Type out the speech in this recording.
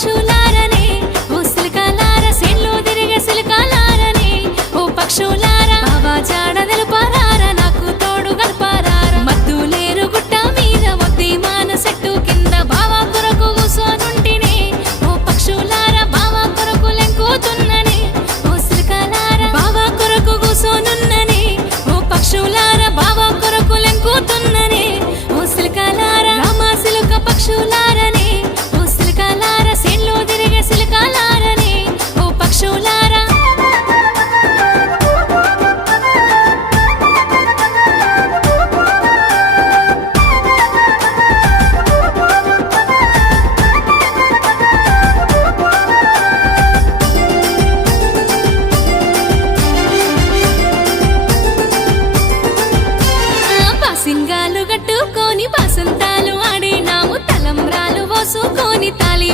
పక్షులారనే ఓ సిలకలార సేన్లో తిరిగే సిలకలారనే ఓ పక్షులార బావా జాడ తెలుపారార నాకు తోడు గల్పారార మద్దులేరు గుట్ట మీద ఒద్ది మాన చెట్టు కింద బావా కొరకు కూసోనుంటినే ఓ పక్షులార బావా కొరకు లెంకుతున్ననే ఓ సిలకలార బావా కొరకు కూసోనున్ననే ఓ పక్షులార బావా కొరకు లెంకుతున్ననే ఓ సిలకలార రామ సిలుక పక్షులారనే ఓ సిలకలార సేన్లో తిరిగే సిలకలారనే ఓ పక్షులార సింగాలు గట్టుకొని బసంతాలు ఆడినాము తలంబ్రాలు పోసుకొని తాలి